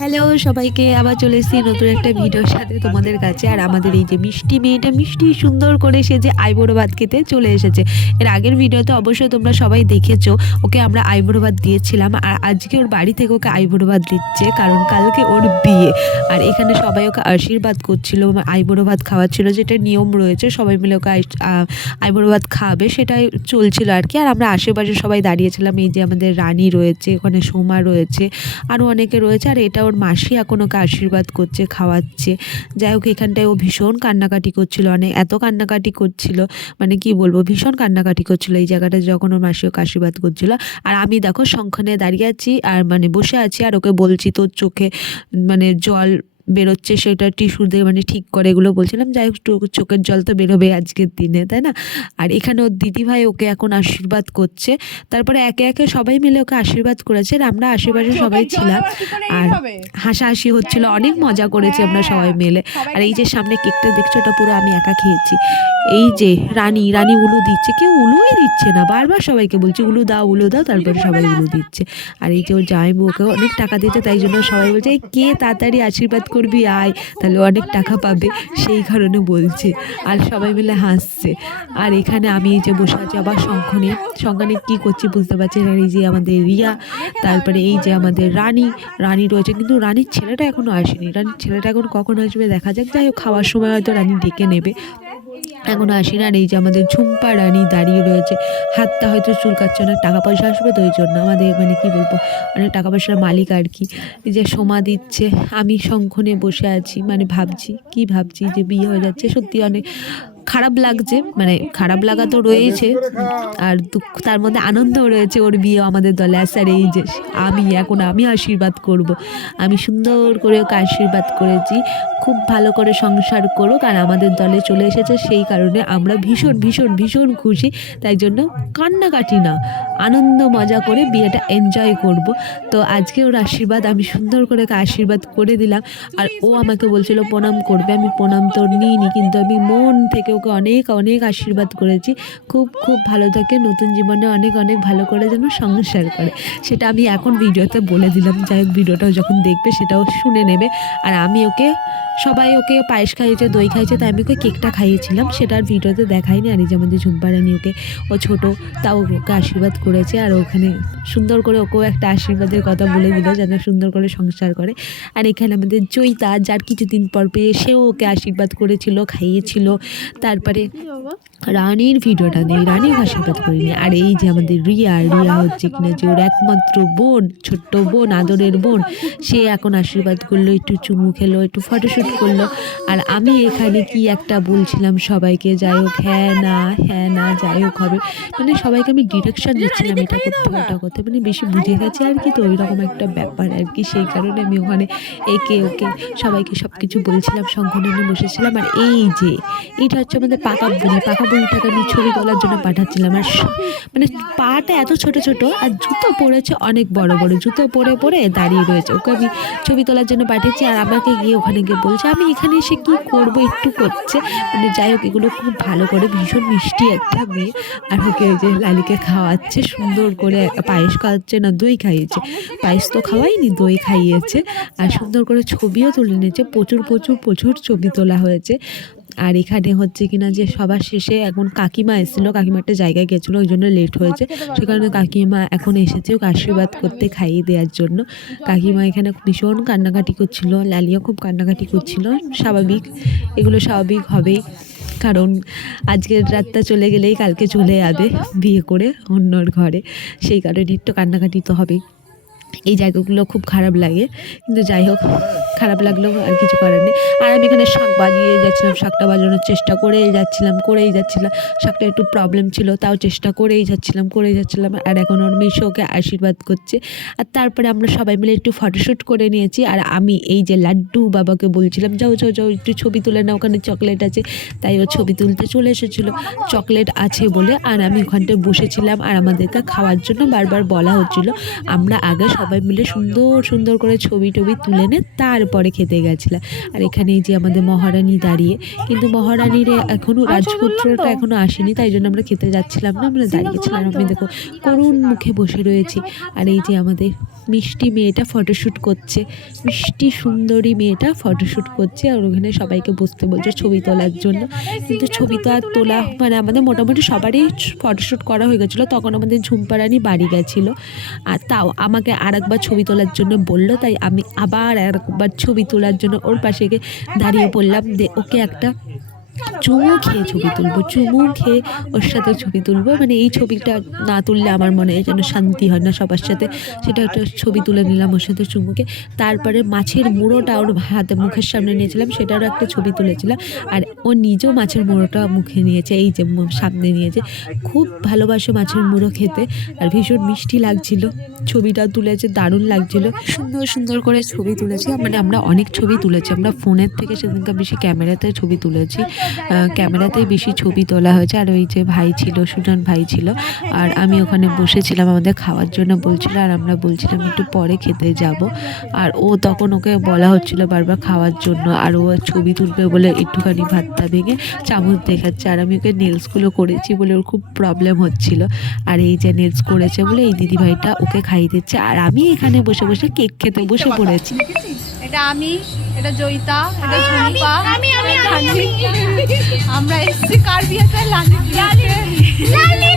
Hello সবাইকে, আবার চলে এসেছি নতুন একটা ভিডিওর সাথে তোমাদের কাছে। আর আমাদের এই যে মিষ্টি মেয়েটা মিষ্টি সুন্দর করে সে যে আইবুড়ো ভাত খেতে চলে এসেছে। এর আগের ভিডিওতে অবশ্যই তোমরা সবাই দেখেছো, ওকে আমরা আইবুড়ো ভাত দিয়েছিলাম। আর আজকে ওর বাড়ি থেকে ওকে আইবুড়ো ভাত দিচ্ছে, কারণ কালকে ওর বিয়ে। আর এখানে সবাই ওকে আশীর্বাদ করছিল, আইবুড়ো ভাত খাওয়াচ্ছিল, যেটা নিয়ম রয়েছে সবাই মিলে ওকে আইবুড়ো ভাত খাওয়াবে, সেটাই চলছিল আর কি। আর আমরা আশেপাশে সবাই দাঁড়িয়েছিলাম। এই যে আমাদের রানী রয়েছে, ওখানে সোমা রয়েছে, আরও অনেকে রয়েছে। আর এটা ওর মাসি এখন ওকে আশীর্বাদ করছে, খাওয়াচ্ছে। যাই হোক, এখানটায় ও ভীষণ কান্নাকাটি করছিল, এত কান্নাকাটি করছিল, মানে কি বলবো, ভীষণ কান্নাকাটি করছিল এই জায়গাটা যখন ওর মাসি ওকে আশীর্বাদ করছিল। আর আমি দেখো শঙ্খনে দাঁড়িয়ে আছি, আর মানে বসে আছি, আর ওকে বলছি তোর চোখে মানে জল বেরোচ্ছে, সেটা টিস্যু দিয়ে মানে ঠিক করে, এগুলো বলছিলাম। যাই হোক, চোখের জল তো বেরোবে আজকের দিনে, তাই না? আর এখানে ওর দিদিভাই ওকে এখন আশীর্বাদ করছে। তারপরে একে একে সবাই মিলে ওকে আশীর্বাদ করেছে, আর আমরা আশেপাশে সবাই ছিলাম, আর হাসাহাসি হচ্ছিল, অনেক মজা করেছি আমরা সবাই মিলে। আর এই যে সামনে কেকটা দেখছো, ওটা পুরো আমি একা খেয়েছি। এই যে রানী রানী উলু দিচ্ছে, কেউ উলুই দিচ্ছে না, বারবার সবাইকে বলছি উলু দাও উলু দাও, তারপরে সবাই উলু দিচ্ছে। আর এই যে ওর জামাইবাবু ওকে অনেক টাকা দিচ্ছে, তাই জন্য সবাই বলছে এই কে তাড়াতাড়ি আশীর্বাদ করবি আয়, তাহলে অনেক টাকা পাবে, সেই কারণে বলছে। আর সবাই মিলে হাসছে। আর এখানে আমি এই যে বসে আছি আবার শঙ্খ নিয়ে কী করছি বুঝতে পারছি না। এই যে আমাদের রিয়া, তারপরে এই যে আমাদের রানী রয়েছে, কিন্তু রানীর ছেলেটা এখনও আসেনি। রানীর ছেলেটা এখন কখন আসবে দেখা যাক। যাই হোক, খাওয়ার সময় হয়তো রানী ডেকে নেবে, এখনও আসেনি। আর এই যে আমাদের ঝুম্পা রানী দাঁড়িয়ে রয়েছে, হাতটা হয়তো চুলকাচ্ছে, অনেক টাকা পয়সা আসবে তো ওই জন্য, আমাদের মানে কি বলবো, অনেক টাকা পয়সার মালিক আর কি। এই যে সোমা দিচ্ছে, আমি শঙ্খ নিয়ে বসে আছি, মানে ভাবছি যে বিয়ে হয়ে যাচ্ছে, সত্যি অনেক খারাপ লাগছে, মানে খারাপ লাগা তো রয়েছে, আর দুঃখ, তার মধ্যে আনন্দও রয়েছে, ওর বিয়ে আমাদের দলে আছে। আর এই যে আমি আশীর্বাদ করব, আমি সুন্দর করে ওকে আশীর্বাদ করেছি, খুব ভালো করে সংসার করুক, আর আমাদের দলে চলে এসেছে, সেই কারণে আমরা ভীষণ ভীষণ ভীষণ খুশি। তাই জন্য কান্নাকাটি না, আনন্দ মজা করে বিয়েটা এনজয় করব। তো আজকে ওর আশীর্বাদ, আমি সুন্দর করে ওকে আশীর্বাদ করে দিলাম। আর ও আমাকে বলছিল প্রণাম করবে, আমি প্রণাম তো নিইনি, কিন্তু আমি মন থেকে ওকে অনেক অনেক আশীর্বাদ করেছি, খুব খুব ভালো থাকে, নতুন জীবনে অনেক অনেক ভালো করে যেন সংসার করে, সেটা আমি এখন ভিডিওতে বলে দিলাম। যাই হোক, ভিডিওটাও যখন দেখবে সেটাও শুনে নেবে। আর আমি সবাই ওকে পায়েস খাইয়েছে, দই খাইয়েছে, তাই আমি ওকে কেকটা খাইয়েছিলাম, সেটা আর ভিডিওতে দেখাইনি। আর এই যে আমাদের ঝুম্পা রানী, ও ছোটো, তাও ওকে আশীর্বাদ করেছে। আর ওখানে সুন্দর করে ওকেও একটা আশীর্বাদের কথা বলে দিল, যেন সুন্দর করে সংসার করে। আর এখানে আমাদের জয়িতা, যার কিছুদিন পর পেয়ে, সেও ওকে আশীর্বাদ করেছিল, খাইয়েছিল। তারপরে রানীর ভিডিওটা নেই, রানীর আশীর্বাদ করিনি। আর এই যে আমাদের রিয়া হচ্ছে কিনা যে ওর একমাত্র বোন, ছোট্ট বোন, আদরের বোন, সে এখন আশীর্বাদ করলো, একটু চুমু খেলো, একটু ফটোশ্যুট করলো। আর আমি এখানে কি একটা বলছিলাম সবাইকে, যাই হোক, হ্যাঁ না যাই হোক হবে, মানে সবাইকে আমি ডিরেকশন দিচ্ছিলাম, এটা করতে ওটা করতে, মানে বেশি বুঝে গেছে আর কি, তো ওইরকম একটা ব্যাপার আর কি। সেই কারণে আমি ওখানে একে ওকে সবাইকে সব কিছু বলছিলাম, শঙ্খ নিয়ে বসেছিলাম। আর এই যে এইটা হচ্ছে আমাদের পাকা বুড়িটাকে আমি ছবি তোলার জন্য পাঠাচ্ছিলাম। আর মানে পাটা এত ছোট ছোট, আর জুতো পরেছে অনেক বড় বড়, জুতো পরে দাঁড়িয়ে রয়েছে, ওকে আমি ছবি তোলার জন্য পাঠিয়েছি। আর আমাকে গিয়ে ওখানে গিয়ে বলছে আমি এখানে এসে কী করবো, একটু করছে, মানে যাই হোক, এগুলো খুব ভালো করে, ভীষণ মিষ্টি একটা মেয়ে। আর ওকে ওই যে লালিকে খাওয়াচ্ছে, সুন্দর করে পায়েস খাওয়াচ্ছে, না দই খাইয়েছে, পায়েস তো খাওয়াইনি, দই খাইয়েছে। আর সুন্দর করে ছবিও তুলে নিয়েছে, প্রচুর ছবি তোলা হয়েছে। আর এখানে হচ্ছে কিনা যে সবার শেষে এখন কাকিমা এসেছিলো, কাকিমা একটা জায়গায় গেছিলো, ওই জন্য লেট হয়েছে, সে কারণে কাকিমা এখন এসেছে ওকে আশীর্বাদ করতে, খাইয়ে দেওয়ার জন্য। কাকিমা এখানে ভীষণ কান্নাকাটি করছিল, লালিও খুব কান্নাকাটি করছিল, স্বাভাবিক, এগুলো স্বাভাবিক হবেই, কারণ আজকের রাতটা চলে গেলেই কালকে চলে যাবে বিয়ে করে অন্যর ঘরে, সেই কারণে একটু কান্নাকাটি তো হবেই। এই জায়গাগুলো খুব খারাপ লাগে, কিন্তু যাই হোক, খারাপ লাগলেও আর কিছু করার নেই। আর আমি এখানে শাঁখ বাজিয়ে যাচ্ছিলাম, শাঁখটা বাজানোর চেষ্টা করেই যাচ্ছিলাম, শাঁখটা একটু প্রবলেম ছিল, তাও চেষ্টা করেই যাচ্ছিলাম। আর এখন ওর মেশো ওকে আশীর্বাদ করছে। আর তারপরে আমরা সবাই মিলে একটু ফটোশ্যুট করে নিয়েছি। আর আমি এই যে লাড্ডু বাবাকে বলছিলাম যাও একটু ছবি তুলে না, ওখানে চকলেট আছে, তাই ও ছবি তুলতে চলে এসেছিলো, চকলেট আছে বলে। আর আমি ওখানটায় বসেছিলাম, আর আমাদেরকে খাওয়ার জন্য বারবার বলা হচ্ছিলো, আমরা আগে সবাই মিলে সুন্দর করে ছবি তুলে নে, তারপরে খেতে গেছিলাম। আর এখানে এই যে আমাদের মহারানী দাঁড়িয়ে, কিন্তু মহারানীর এখনও রাজপুত্রটা এখনও আসেনি, তাই জন্য আমরা খেতে যাচ্ছিলাম না, আমরা দাঁড়িয়েছিলাম। আমি দেখো করুণ মুখে বসে রয়েছি। আর এই যে আমাদের মিষ্টি মেয়েটা ফটোশ্যুট করছে, মিষ্টি সুন্দরী মেয়েটা ফটোশ্যুট করছে আর ওখানে সবাইকে বসতে বলছে ছবি তোলার জন্য। কিন্তু ছবি তো আর তোলা মানে আমাদের মোটামুটি সবারই ফটোশ্যুট করা হয়ে গেছিলো, তখন আমাদের ঝুম্পা রানী বাড়ি গেছিলো। আর তাও আমাকে আরেকবার ছবি তোলার জন্য বললো, তাই আমি আবার একবার ছবি তোলার জন্য ওর পাশে গিয়ে দাঁড়িয়ে পড়লাম। ওকে একটা চুমু খেয়ে ছবি তুলবো, চুমু খেয়ে ওর সাথে ছবি তুলবো। মানে এই ছবিটা না তুললে আমার মনে হয় যেন শান্তি হয় না সবার সাথে, সেটা একটা ছবি তুলে নিলাম ওর সাথে চুমুকে। তারপরে মাছের মুড়োটা ওর হাতে মুখের সামনে নিয়েছিলাম, সেটারও একটা ছবি তুলেছিলাম। আর ও নিজেও মাছের মুড়োটা মুখে নিয়েছে, এই যে সামনে নিয়েছে। খুব ভালোবাসে মাছের মুড়ো খেতে আর ভীষণ মিষ্টি লাগছিল। ছবিটা তুলেছে, দারুণ লাগছিল, সুন্দর সুন্দর করে ছবি তুলেছি। মানে আমরা অনেক ছবি তুলেছি, আমরা ফোনের থেকে সেদিনকার বেশি ক্যামেরাতে ছবি তুলেছি, ক্যামেরাতেই বেশি ছবি তোলা হয়েছে। আর ওই যে ভাই ছিল, সুজন ভাই ছিল, আর আমি ওখানে বসেছিলাম, আমাদের খাওয়ার জন্য বলছিল আর আমরা বলছিলাম একটু পরে খেতে যাব। আর ও তখন ওকে বলা হচ্ছিল বারবার খাওয়ার জন্য, আর ও ছবি তুলবে বলে একটুখানি ভাতটা ভেঙে চামচ দেখাচ্ছে। আর আমি ওকে নেলসগুলো করেছি বলে ওর খুব প্রবলেম হচ্ছিল, আর এই যে নেলস করেছে বলে এই দিদিভাইটা ওকে খাইয়ে দিচ্ছে, আর আমি এখানে বসে বসে কেক খেতে বসে পড়েছি। এটা আমি, এটা জয়িতা, এটা ঝুম্পা, আমি আমরা এসেছি কার বিয়েতে? লালি